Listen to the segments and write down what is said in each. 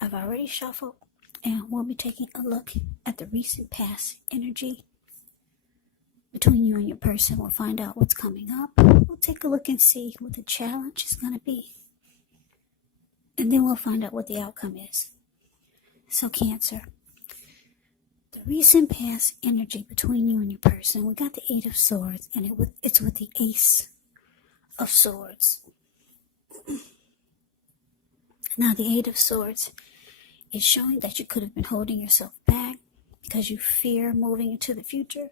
I've already shuffled, and we'll be taking a look at the recent past energy between you and your person. We'll find out what's coming up. We'll take a look and see what the challenge is going to be. And then we'll find out what the outcome is. So Cancer, the recent past energy between you and your person, we got the Eight of Swords, and it's with the Ace of Swords. Now the Eight of Swords is showing that you could have been holding yourself back because you fear moving into the future,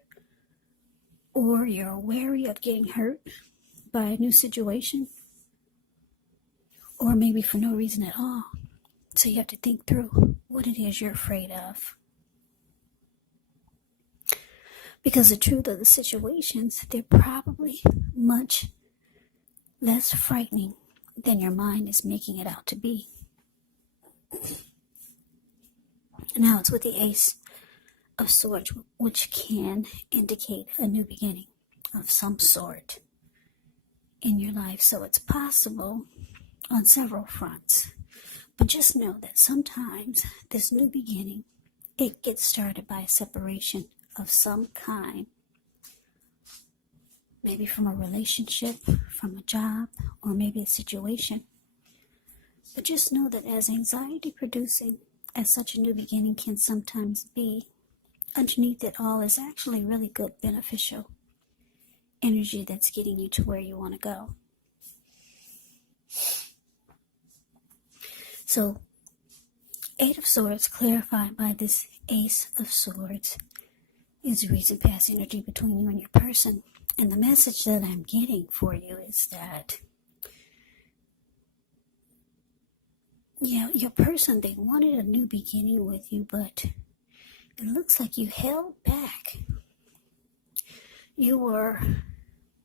or you're wary of getting hurt by a new situation, or maybe for no reason at all. So you have to think through what it is you're afraid of. Because the truth of the situations, they're probably much less frightening than your mind is making it out to be. Now it's with the Ace of Swords, which can indicate a new beginning of some sort in your life. So it's possible on several fronts. But just know that sometimes this new beginning, it gets started by a separation of some kind. Maybe from a relationship, from a job, or maybe a situation. But just know that as anxiety producing as such a new beginning can sometimes be, underneath it all is actually really good, beneficial energy that's getting you to where you want to go. So, Eight of Swords clarified by this Ace of Swords is recent past energy between you and your person. And the message that I'm getting for you is that, your person, they wanted a new beginning with you, but it looks like you held back. You were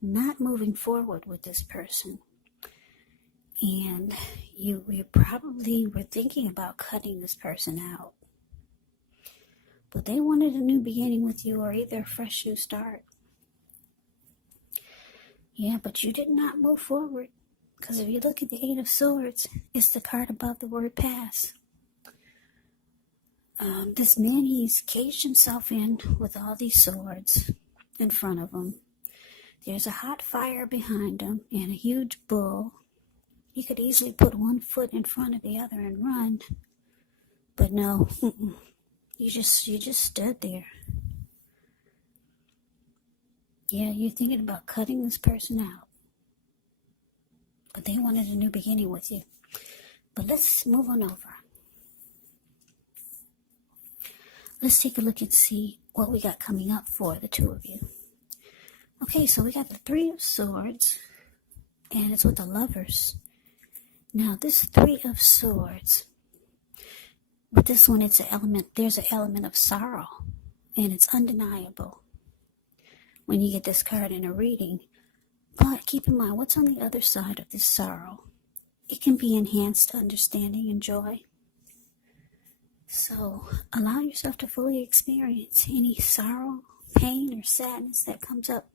not moving forward with this person. And you probably were thinking about cutting this person out. But they wanted a new beginning with you, or either a fresh new start. Yeah, but you did not move forward. Because if you look at the Eight of Swords, it's the card above the word pass. This man, he's caged himself in with all these swords in front of him. There's a hot fire behind him and a huge bull. He could easily put one foot in front of the other and run. But no, you just stood there. Yeah, you're thinking about cutting this person out. But they wanted a new beginning with you. But let's move on over. Let's take a look and see what we got coming up for the two of you. Okay, so we got the Three of Swords, and it's with the Lovers. Now, this Three of Swords, with this one, there's an element of sorrow, and it's undeniable when you get this card in a reading. But keep in mind, what's on the other side of this sorrow? It can be enhanced understanding and joy. So, allow yourself to fully experience any sorrow, pain, or sadness that comes up.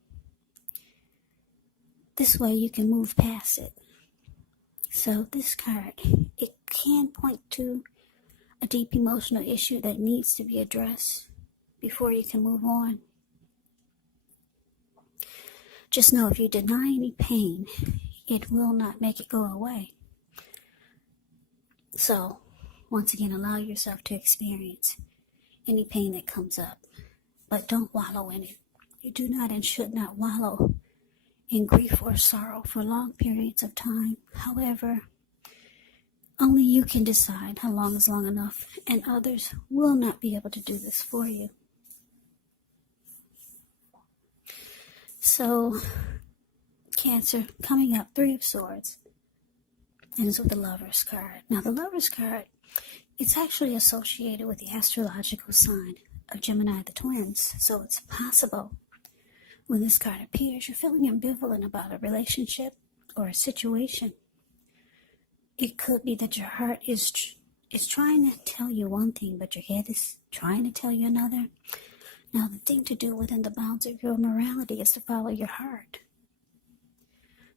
This way you can move past it. So this card, it can point to a deep emotional issue that needs to be addressed before you can move on. Just know if you deny any pain, it will not make it go away. So, once again, allow yourself to experience any pain that comes up, but don't wallow in it. You do not and should not wallow in grief or sorrow for long periods of time. However, only you can decide how long is long enough, and others will not be able to do this for you. So, Cancer, coming up, Three of Swords, and it's with the Lover's card. Now, the Lover's card, it's actually associated with the astrological sign of Gemini, the twins. So it's possible when this card appears, you're feeling ambivalent about a relationship or a situation. It could be that your heart is trying to tell you one thing, but your head is trying to tell you another. Now, the thing to do within the bounds of your morality is to follow your heart.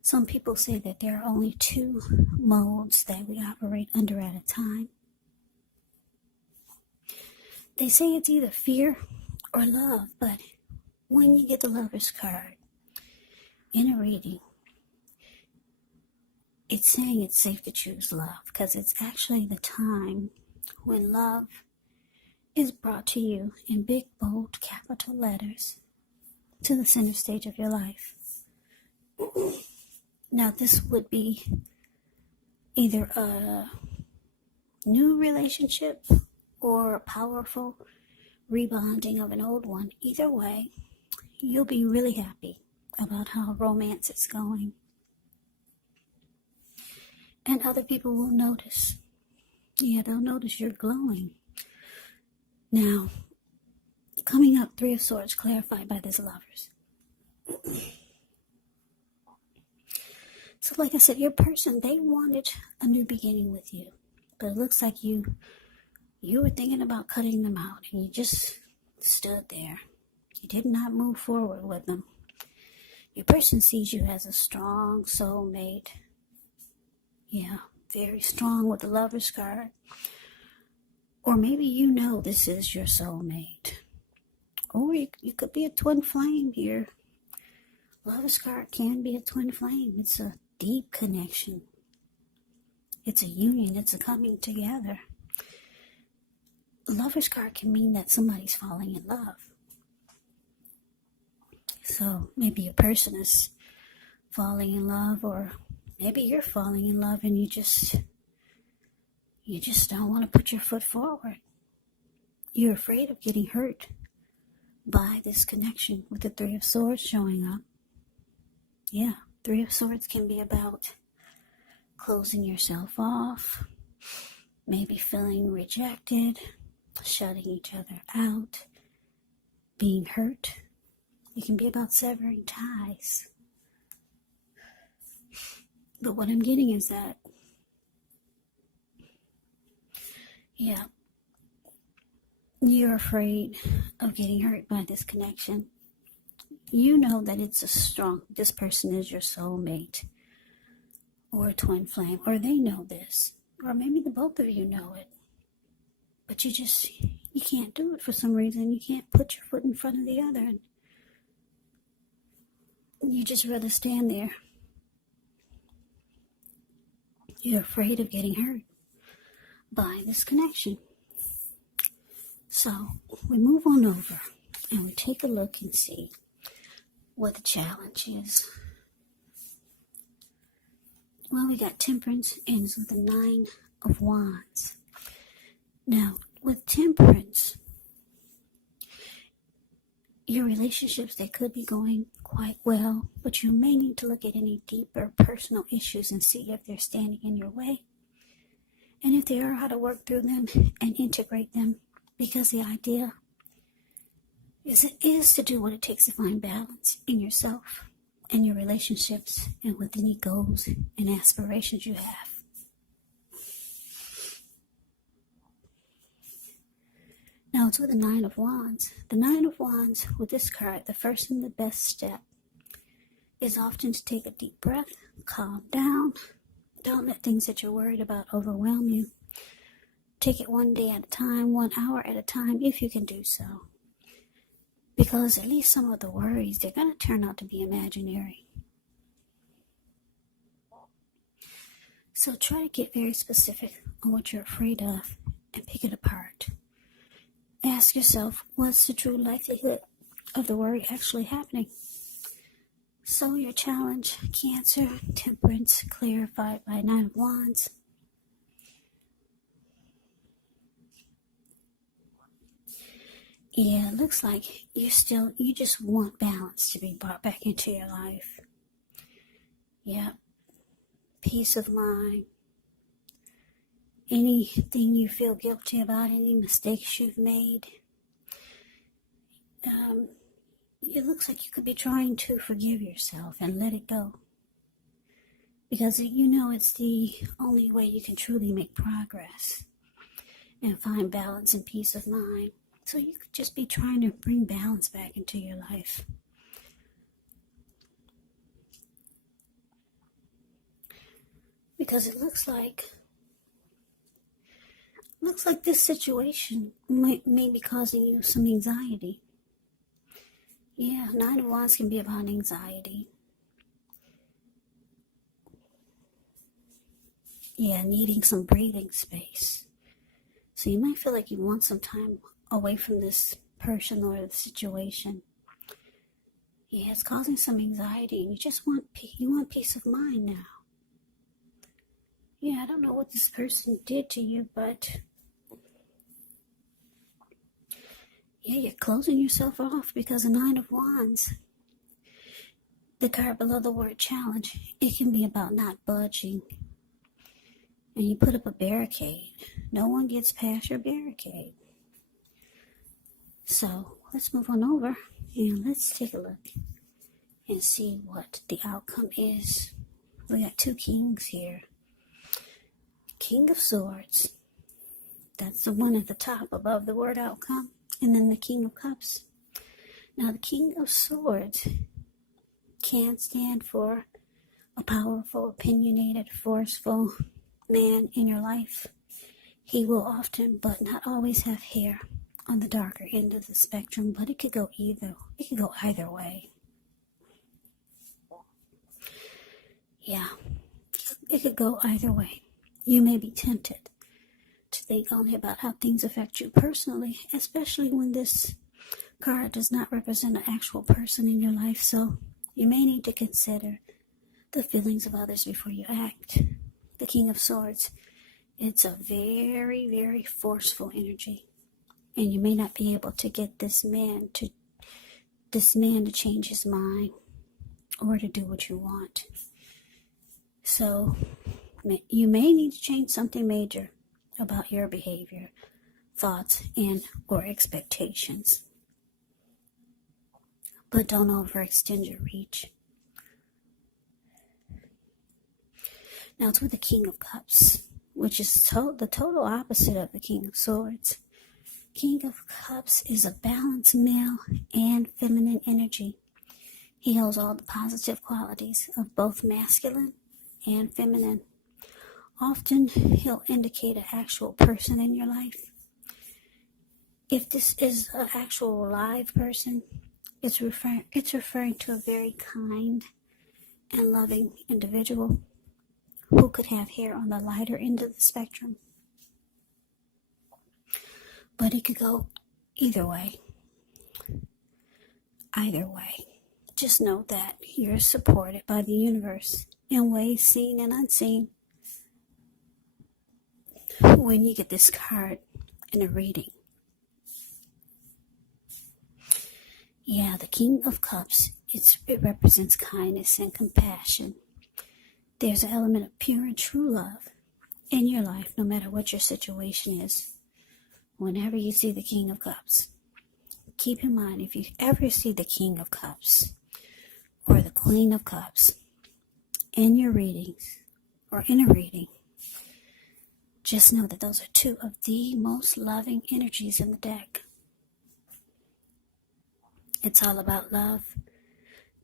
Some people say that there are only two modes that we operate under at a time. They say it's either fear or love, but when you get the Lover's card in a reading, it's saying it's safe to choose love, because it's actually the time when love is brought to you in big, bold, capital letters to the center stage of your life. Now, this would be either a new relationship or a powerful rebonding of an old one. Either way, you'll be really happy about how romance is going. And other people will notice. Yeah, they'll notice you're glowing. Now, coming up, Three of Swords clarified by this Lovers. So like I said, your person, they wanted a new beginning with you. But it looks like you were thinking about cutting them out, and you just stood there. You did not move forward with them. Your person sees you as a strong soulmate. Yeah, very strong with the Lover's card. Or maybe you know this is your soulmate. Or you could be a twin flame here. Lover's card can be a twin flame. It's a deep connection. It's a union. It's a coming together. Lover's card can mean that somebody's falling in love. So maybe your person is falling in love, or maybe you're falling in love and you just don't want to put your foot forward. You're afraid of getting hurt by this connection with the Three of Swords showing up. Yeah, Three of Swords can be about closing yourself off, maybe feeling rejected, shutting each other out, being hurt. It can be about severing ties. But what I'm getting is that, yeah, you're afraid of getting hurt by this connection. You know that this person is your soulmate or a twin flame, or they know this, or maybe the both of you know it. But you can't do it for some reason. You can't put your foot in front of the other, and you just rather stand there. You're afraid of getting hurt by this connection. So we move on over and we take a look and see what the challenge is. Well, we got Temperance ends with the 9 of Wands. Now, with Temperance, your relationships, they could be going quite well, but you may need to look at any deeper personal issues and see if they're standing in your way. And if they are, how to work through them and integrate them. Because the idea is to do what it takes to find balance in yourself and your relationships and with any goals and aspirations you have. Now it's with the 9 of Wands. The 9 of Wands, with this card, the first and the best step is often to take a deep breath, calm down. Don't let things that you're worried about overwhelm you. Take it one day at a time, 1 hour at a time, if you can do so. Because at least some of the worries, they're going to turn out to be imaginary. So try to get very specific on what you're afraid of and pick it apart. Ask yourself, what's the true likelihood of the worry actually happening? So your challenge, Cancer, Temperance, clarified by 9 of Wands. Yeah, it looks like you just want balance to be brought back into your life. Yeah, peace of mind. Anything you feel guilty about, any mistakes you've made. It looks like you could be trying to forgive yourself and let it go. Because you know it's the only way you can truly make progress and find balance and peace of mind. So you could just be trying to bring balance back into your life. Because it looks like looks like this situation may be causing you some anxiety. Yeah, Nine of Wands can be about anxiety. Yeah, needing some breathing space. So you might feel like you want some time away from this person or the situation. Yeah, it's causing some anxiety, and you just want peace of mind now. Yeah, I don't know what this person did to you, but yeah, you're closing yourself off because the Nine of Wands, the card below the word challenge, it can be about not budging. And you put up a barricade. No one gets past your barricade. So let's move on over and let's take a look and see what the outcome is. We got two kings here. King of Swords. That's the one at the top above the word outcome. And then the King of Cups. Now the King of Swords can stand for a powerful, opinionated, forceful man in your life. He will often, but not always, have hair on the darker end of the spectrum, but it could go either way. Yeah, it could go either way. You may be tempted to think only about how things affect you personally, especially when this card does not represent an actual person in your life, so you may need to consider the feelings of others before you act. The King of Swords, it's a very, very forceful energy, and you may not be able to get this man to change his mind or to do what you want. So you may need to change something major about your behavior, thoughts, and or expectations. But don't overextend your reach. Now it's with the King of Cups, which is the total opposite of the King of Swords. King of Cups is a balanced male and feminine energy. He holds all the positive qualities of both masculine and feminine. Often he'll indicate an actual person in your life. If this is an actual live person, it's referring to a very kind and loving individual who could have hair on the lighter end of the spectrum. But it could go either way. Either way. Just know that you're supported by the universe in ways seen and unseen when you get this card in a reading. Yeah, the King of Cups, it represents kindness and compassion. There's an element of pure and true love in your life, no matter what your situation is. Whenever you see the King of Cups, keep in mind, if you ever see the King of Cups or the Queen of Cups in your readings or in a reading, just know that those are two of the most loving energies in the deck. It's all about love,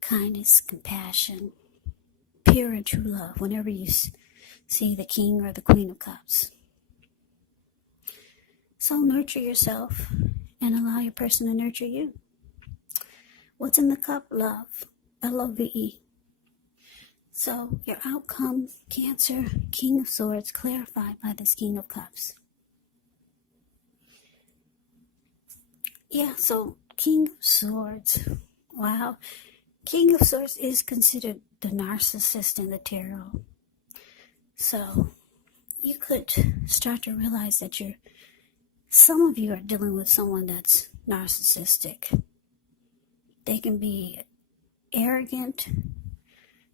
kindness, compassion, pure and true love whenever you see the King or the Queen of Cups. So nurture yourself and allow your person to nurture you. What's in the cup? Love. Love. So your outcome, Cancer, King of Swords, clarified by this King of Cups. Yeah, so King of Swords. Wow. King of Swords is considered the narcissist in the tarot. So you could start to realize that some of you are dealing with someone that's narcissistic. They can be arrogant,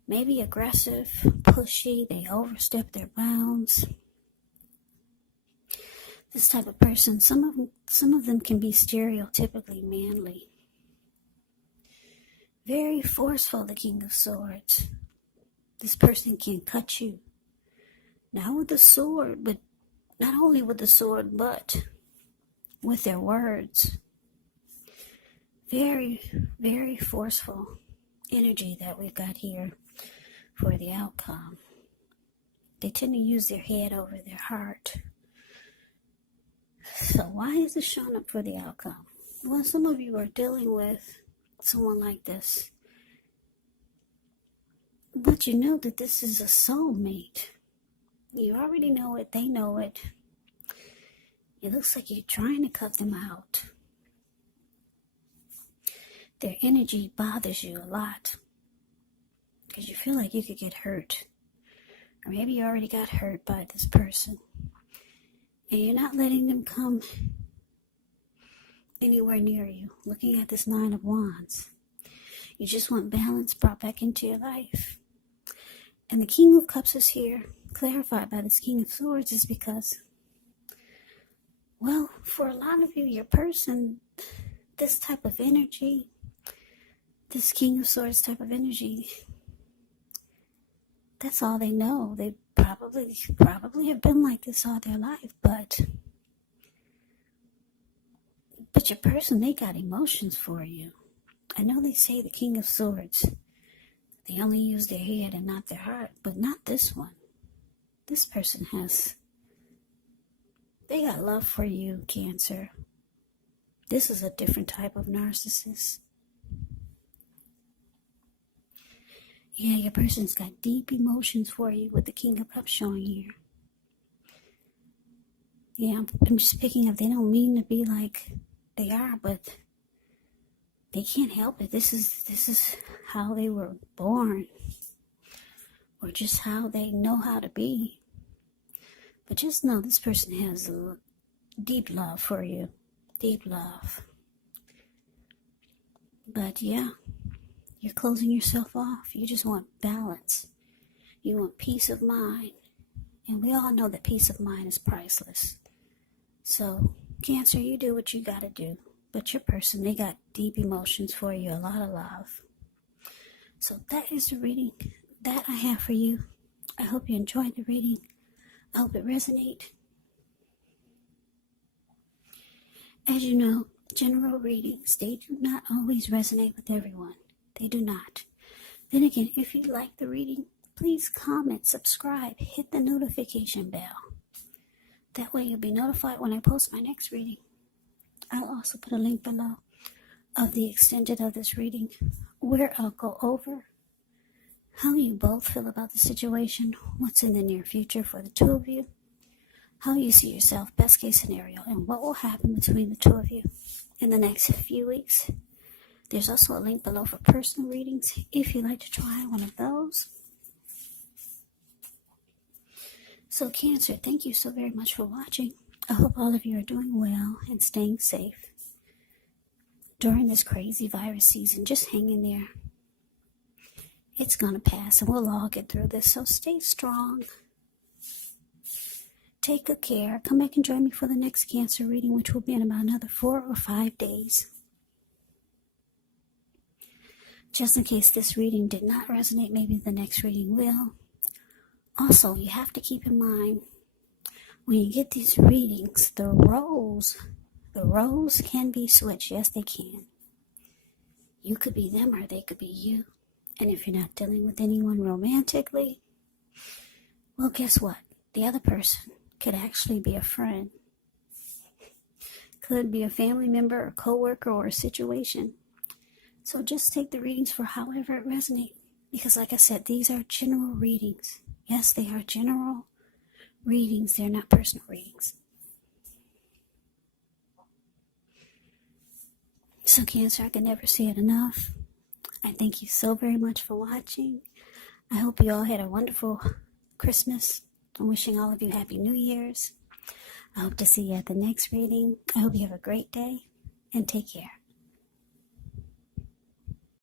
maybe aggressive, pushy, they overstep their bounds. This type of person, some of them can be stereotypically manly. Very forceful, the King of Swords. This person can cut you. Not with the sword, but not only with the sword, but with their words. Very, very forceful energy that we've got here for the outcome. They tend to use their head over their heart. So why is it showing up for the outcome? Well, some of you are dealing with someone like this. But you know that this is a soulmate. You already know it. They know it. It looks like you're trying to cut them out. Their energy bothers you a lot because you feel like you could get hurt. Or maybe you already got hurt by this person. And you're not letting them come anywhere near you. Looking at this Nine of Wands. You just want balance brought back into your life. And the King of Cups is here, clarified by this King of Swords, is because, well, for a lot of you, your person, this type of energy, this King of Swords type of energy, that's all they know. They probably have been like this all their life, but your person, they got emotions for you. I know they say the King of Swords, they only use their head and not their heart, but not this one. This person they got love for you, Cancer. This is a different type of narcissist. Yeah, your person's got deep emotions for you with the King of Cups showing here. Yeah, I'm just picking up, they don't mean to be like they are, but they can't help it. This is how they were born, or just how they know how to be. But just know this person has a deep love for you. Deep love. But yeah, you're closing yourself off. You just want balance. You want peace of mind. And we all know that peace of mind is priceless. So, Cancer, you do what you gotta do. But your person, they got deep emotions for you, a lot of love. So that is the reading that I have for you. I hope you enjoyed the reading. I hope it resonates. As you know, general readings, they do not always resonate with everyone. They do not. Then again, if you like the reading, please comment, subscribe, hit the notification bell. That way you'll be notified when I post my next reading. I'll also put a link below of the extended of this reading where I'll go over how you both feel about the situation, what's in the near future for the two of you, how you see yourself, best case scenario, and what will happen between the two of you in the next few weeks. There's also a link below for personal readings if you'd like to try one of those. So Cancer, thank you so very much for watching. I hope all of you are doing well and staying safe during this crazy virus season. Just hang in there. It's going to pass and we'll all get through this. So stay strong. Take good care. Come back and join me for the next Cancer reading, which will be in about another 4 or 5 days. Just in case this reading did not resonate, maybe the next reading will. Also, you have to keep in mind, when you get these readings, the roles can be switched. Yes, they can. You could be them or they could be you. And if you're not dealing with anyone romantically, well, guess what? The other person could actually be a friend. Could be a family member, a coworker, or a situation. So just take the readings for however it resonates. Because like I said, these are general readings. Yes, they are general readings. They're not personal readings. So Cancer, I can never say it enough. I thank you so very much for watching. I hope you all had a wonderful Christmas. I'm wishing all of you Happy New Year's. I hope to see you at the next reading. I hope you have a great day and take care.